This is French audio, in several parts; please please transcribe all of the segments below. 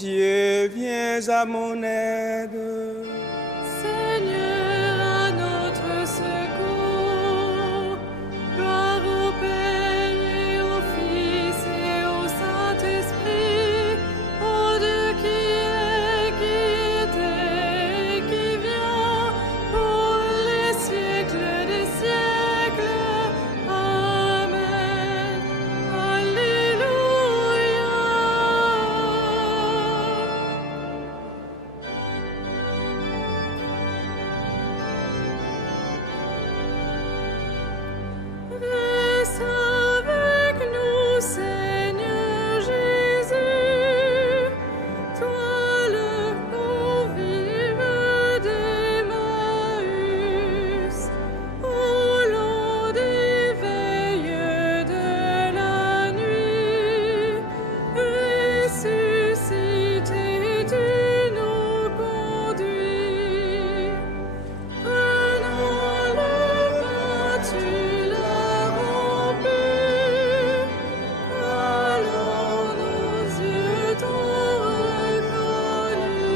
Dieu, viens à mon aide. Seigneur, à notre secours. Gloire au Père et au Fils et au Saint-Esprit, au Dieu qui est, qui était et qui vient, pour les siècles des siècles. Amen. Alléluia. Reste avec nous, Seigneur Jésus, toi le convive d'Emmaüs, au long des veilles de la nuit, ressuscité, tu nous conduis. Prenons le pain, tu l'as rompu, alors nos yeux t'ont reconnu.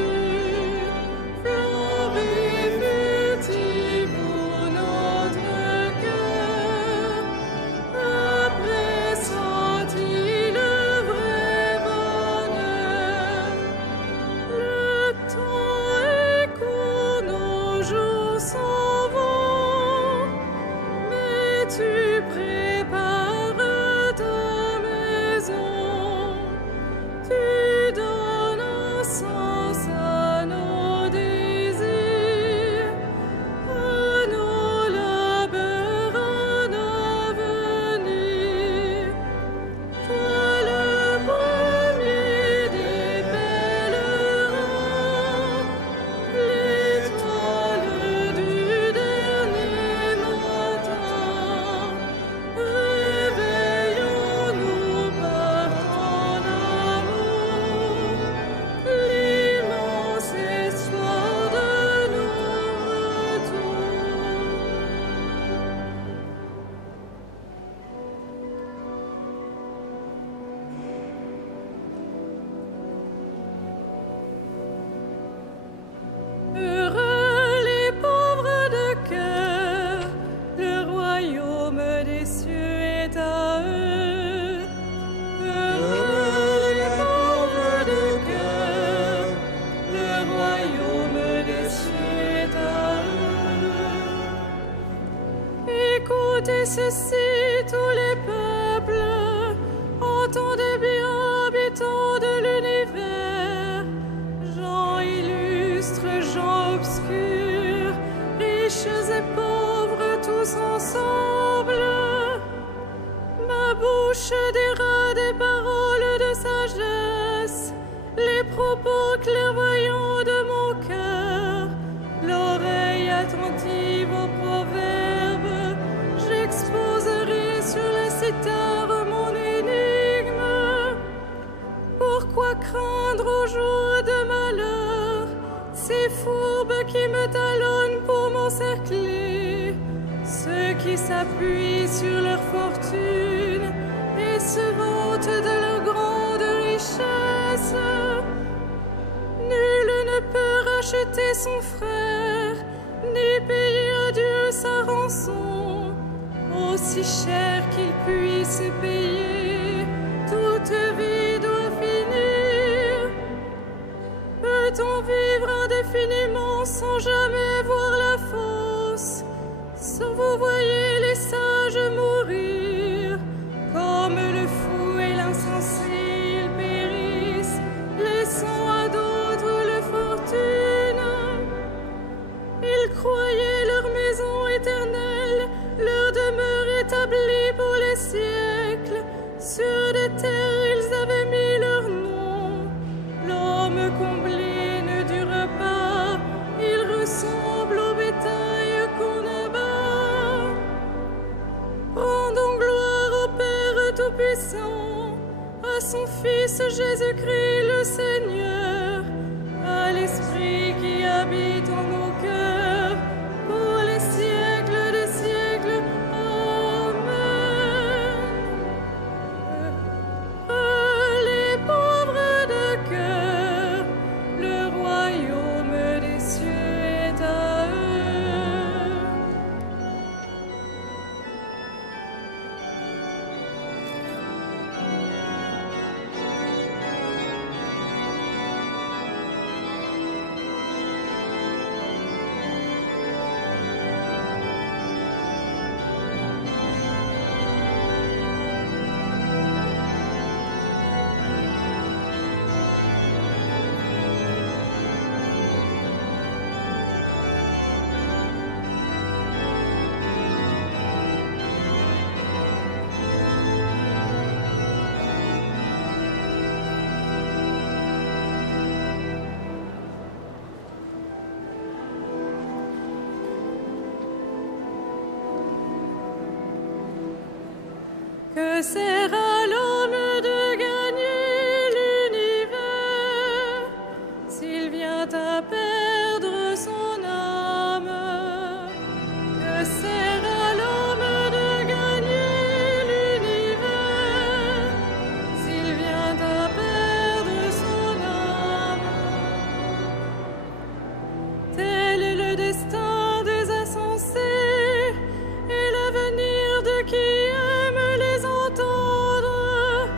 Flambée furtive pour notre cœur, après senti le vrai bonheur. Le temps est court, nos jours s'en vont, mais tu prépares ta maison. Tu donnes un sens à nos désirs, à nos labeurs, un avenir. Toi le premier des pèlerins, l'étoile du dernier matin, réveillons-nous par ton amour, l'immense espoir de nos retours. Heureux les pauvres de cœur, le royaume des cieux est à eux. Heureux les pauvres de cœur, le royaume des cieux est à eux. Écoutez ceci, tous les peuples, entendez bien, habitants de l'univers, gens illustres, gens obscurs, riches et pauvres, tous ensemble. Ma bouche dira des paroles de sagesse, les propos clairvoyants de mon cœur, l'oreille attentive aux proverbes. J'exposerai sur la cithare mon énigme. Pourquoi craindre au jour de malheur ces fourbes qui me talonnent pour m'encercler, ceux qui s'appuient sur leur fortune et se vantent de leur grande richesse? Nul ne peut racheter son frère, ni payer à Dieu sa rançon, aussi cher qu'il puisse payer. Toute vie doit finir. Peut-on vivre indéfiniment sans jamais voir la fosse? Sans vous voyez les sages mourir, comme le fou et l'insensé, ils périssent, laissant à d'autres leur fortune. Ils croyaient leur maison éternelle, leur demeure établie pour les siècles. Sur des terres ils avaient mis leur nom. L'homme comblé ne dure pas, il ressemble au bétail qu'on abat. Rendons gloire au Père Tout-Puissant, à son Fils Jésus-Christ le Seigneur, à l'Esprit qui habite en nos cœurs, pour les siècles des siècles. Amen. Les pauvres de cœur, sert à l'homme de gagner l'univers s'il vient à perdre son âme? Que sert à l'homme de gagner l'univers s'il vient à perdre son âme? Tel est le destin des insensés et l'avenir de qui aime les entendre,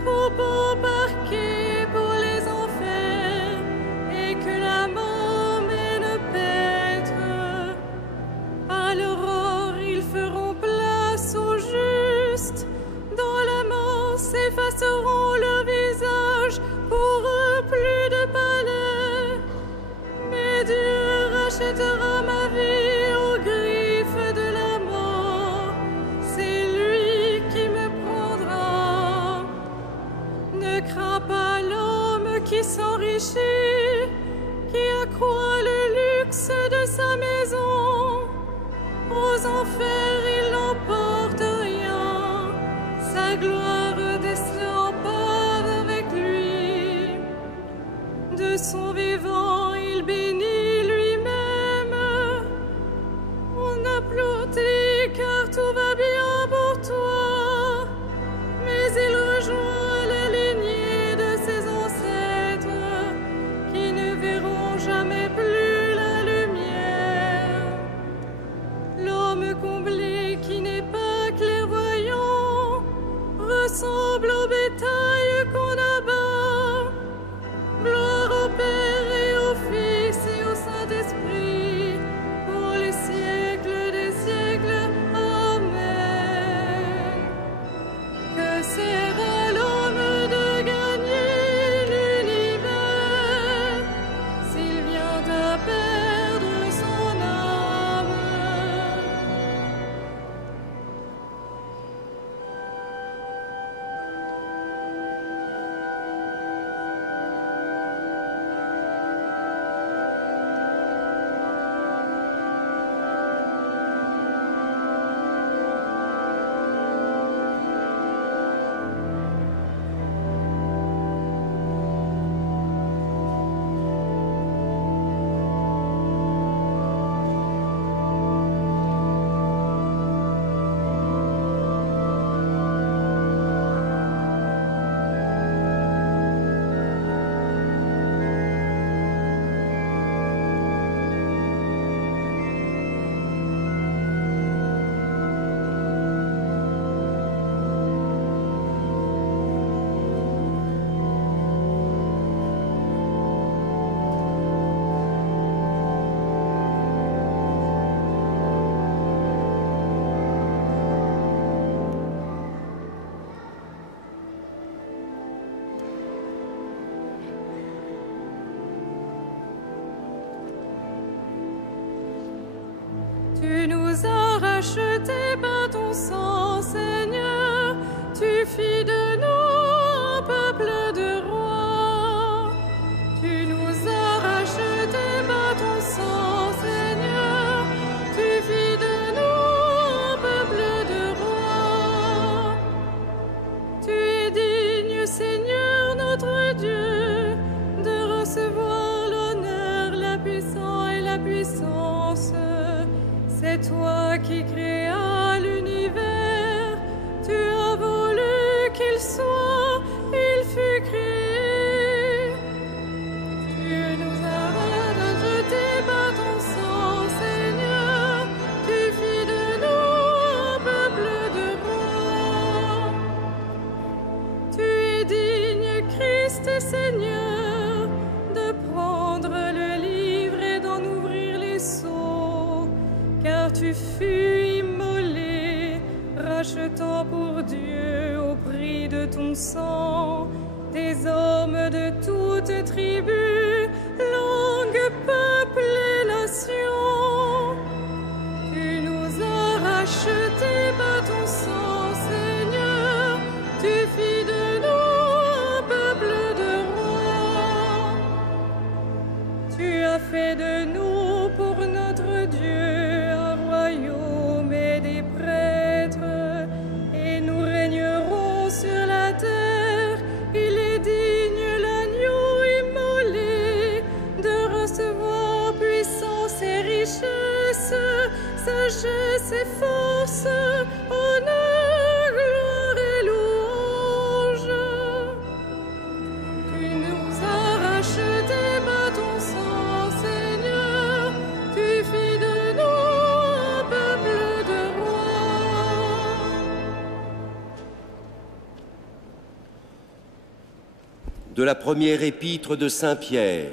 troupeau parqué pour les enfers et que la mort mène paître. À l'aurore ils feront place aux justes, dans la mort s'effaceront leurs visages, pour eux plus de palais. Mais Dieu rachètera ma vie aux griffes de la mort, c'est lui qui me prendra. Ne crains pas l'homme qui s'enrichit, qui accroît le luxe de sa maison. Aux enfers il n'emporte rien, sa gloire descend avec lui. De son vivant il bénit lui-même. On applaudit car tout va bien pour toi, mais il rejoint la lignée de ses ancêtres qui ne verront jamais plus la lumière. L'homme comblé qui n'est pas clairvoyant ressemble au bétail qu'on abat. Gloire au Père et au Fils et au Saint-Esprit, pour les siècles des siècles. Amen. Que sert à l'homme de gagner l'univers s'il vient à perdre son âme? Tu nous as rachetés par ton sang, Seigneur. Tu fis de nous un peuple de rois. Tu nous as rachetés par ton sang, Seigneur. Tu fis de nous un peuple de rois. Tu es digne, Seigneur notre Dieu, de recevoir l'honneur, la puissance et la puissance. C'est toi qui créas l'univers, tu as voulu qu'il soit, il fut créé. Tu nous as rachetés par ton sang, Seigneur, tu fis de nous un peuple de rois. Tu es digne, Christ Seigneur, de prendre le livre et d'en ouvrir les sceaux, car tu fus immolé, rachetant pour Dieu au prix de ton sang des hommes de toutes tribus, langues, peuples et nations. Tu nous as rachetés par ton sang, Seigneur, tu fis de nous un peuple de rois. Tu as fait de nous pour notre Dieu un royaume et des prêtres, et nous régnerons sagesse, sagesse et force, honneur, gloire et louange. Tu nous as rachetés par ton sang, Seigneur, tu fis de nous un peuple de rois. De la première épître de Saint Pierre.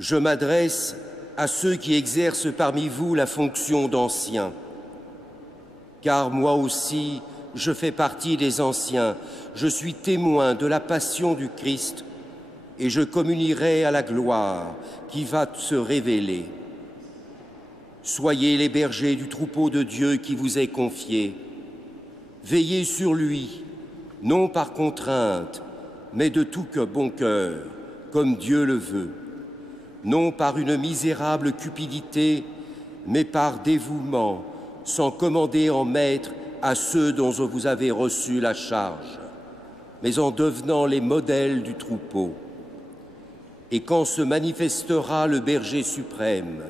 Je m'adresse à ceux qui exercent parmi vous la fonction d'anciens, car moi aussi, je fais partie des anciens, je suis témoin de la passion du Christ et je communierai à la gloire qui va se révéler. Soyez les bergers du troupeau de Dieu qui vous est confié. Veillez sur lui, non par contrainte, mais de tout bon cœur, comme Dieu le veut. Non par une misérable cupidité, mais par dévouement, sans commander en maître à ceux dont vous avez reçu la charge, mais en devenant les modèles du troupeau. Et quand se manifestera le berger suprême,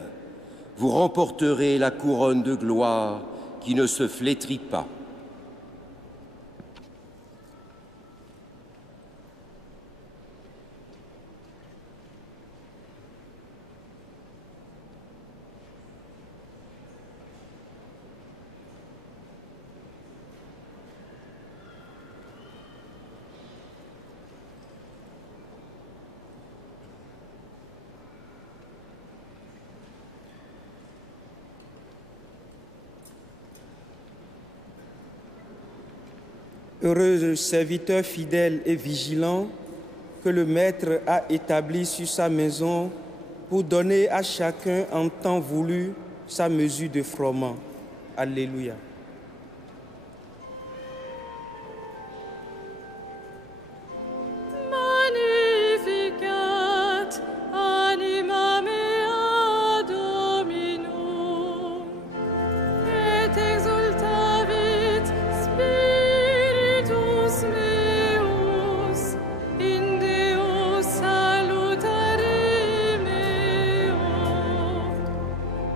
vous remporterez la couronne de gloire qui ne se flétrit pas. Heureux serviteur fidèle et vigilant que le Maître a établi sur sa maison pour donner à chacun en temps voulu sa mesure de froment. Alléluia. Magnificat anima mea Dominum, et exultavit spiritus meus in Deo salutare meo,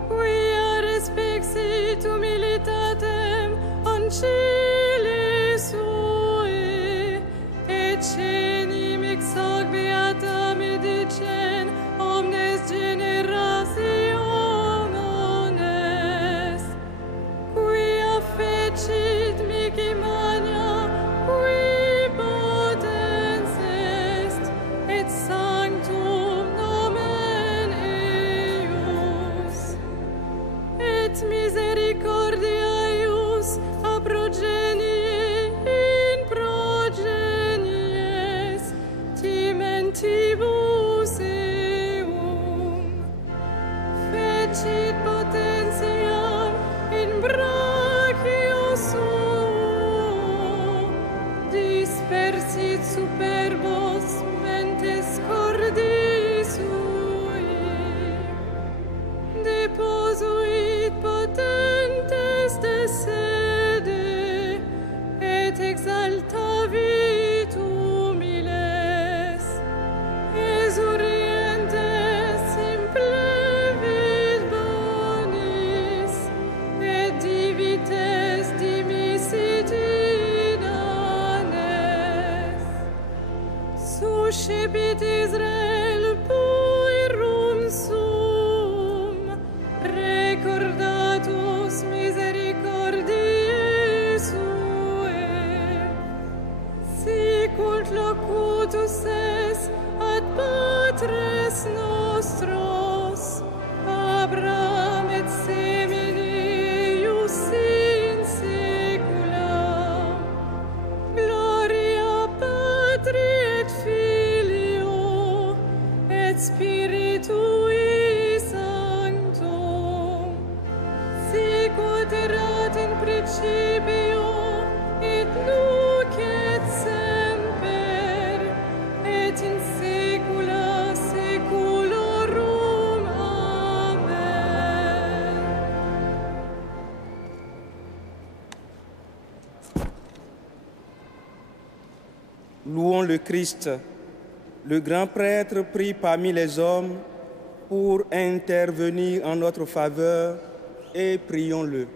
quia respexit humilitatem ancili sui, et cenim ex hoc beata medicen omnes generationes, quia fecit mihi magna, qui potens est, et sanctum nomen eius, et misericordia eius a progenie in progenies timentibus eum, fecit potentiam in brachio suo, dispersit superbos mentes cordis sui, deposuit potentes de sede, et exaltavit humiles, exurientes simplevit bonis, et divites dimisit inanes. Suscipit Israel puerum sum, recordatus misericordiae sue, sicut locutus es ad patres nostros, Abraham et semini eius in saecula. Gloria Patri et Filio et Spiritui Sancto, sicut erat in principio et nunc et semper et in saecula saeculorum. Amen. Louons le Christ. Le grand prêtre prie parmi les hommes pour intervenir en notre faveur et prions-le.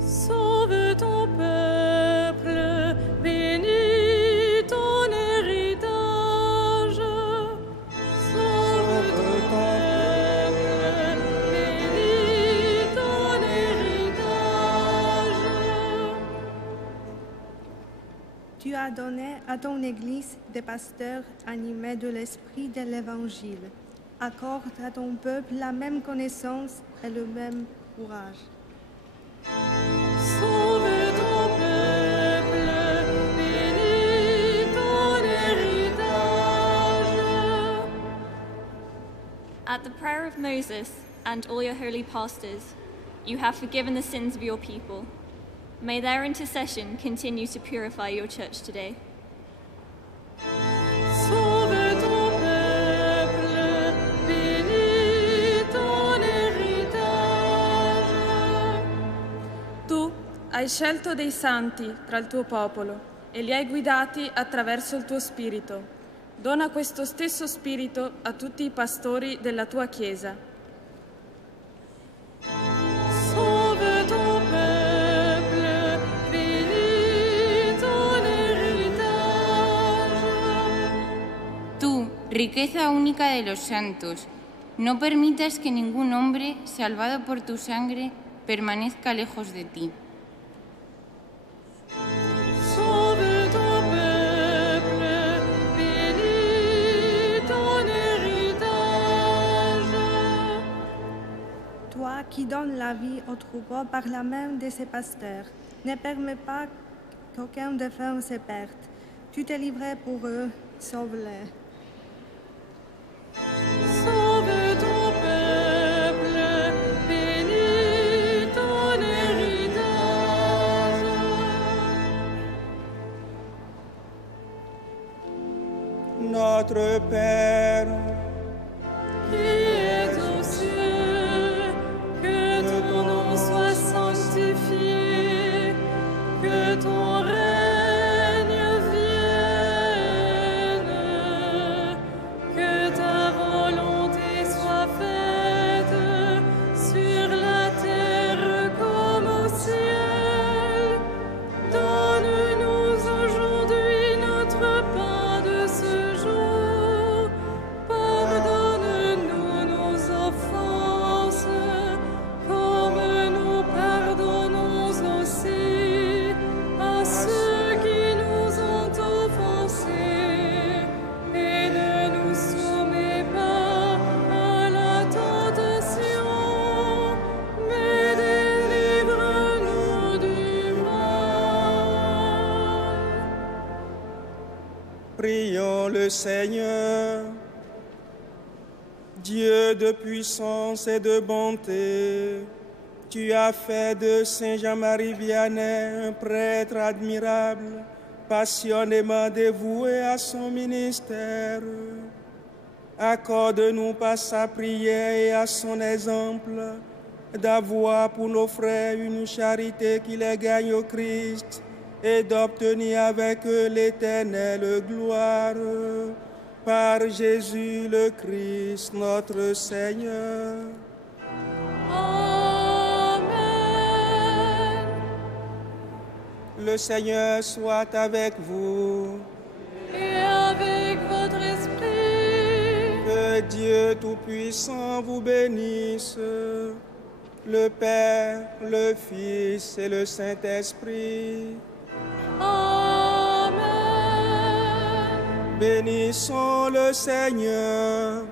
Sauve ton peuple, bénis ton héritage. Sauve ton peuple, bénis ton héritage. Tu as donné à ton Église des pasteurs animés de l'esprit de l'Évangile. Accorde à ton peuple la même connaissance et le même courage. Sauve ton peuple, bénis ton héritage. At the prayer of Moses and all your holy pastors, you have forgiven the sins of your people. May their intercession continue to purify your church today. Sauve ton peuple, bénis ton héritage. Tu hai scelto dei santi tra il tuo popolo e li hai guidati attraverso il tuo spirito. Dona questo stesso spirito a tutti i pastori della tua Chiesa. Sauve ton peuple, bénis ton héritage. Tú, riqueza única de los santos, no permitas que ningún hombre, salvado por tu sangre, permanezca lejos de ti. Sauve ton peuple, bénis ton héritage. Toi qui donnes la vie au troupeau par la main de ses pasteurs, ne permets pas qu'aucun défunt se perde. Tu t'es livré pour eux, sauve-les. Sauve ton peuple, bénis ton héritage. Notre Père, Qui est aux cieux, que ton nom soit sanctifié, que ton règne vienne, que ta volonté soit faite sur la terre comme au ciel. Donne-nous aujourd'hui notre pain de ce jour. Pardonne-nous nos offenses, comme nous pardonnons aussi à ceux qui nous ont offensés. Et ne nous soumets pas à la tentation, mais délivre-nous du mal. prions le Seigneur. Dieu de puissance et de bonté, tu as fait de Saint Jean-Marie Vianney un prêtre admirable, passionnément dévoué à son ministère. Accorde-nous par sa prière et à son exemple d'avoir pour nos frères une charité qui les gagne au Christ et d'obtenir avec eux l'éternelle gloire. Par Jésus le Christ, notre Seigneur. Amen. Le Seigneur soit avec vous. Et avec votre esprit, Que Dieu Tout-Puissant vous bénisse, le Père, le Fils et le Saint-Esprit. Amen. Bénissons le Seigneur.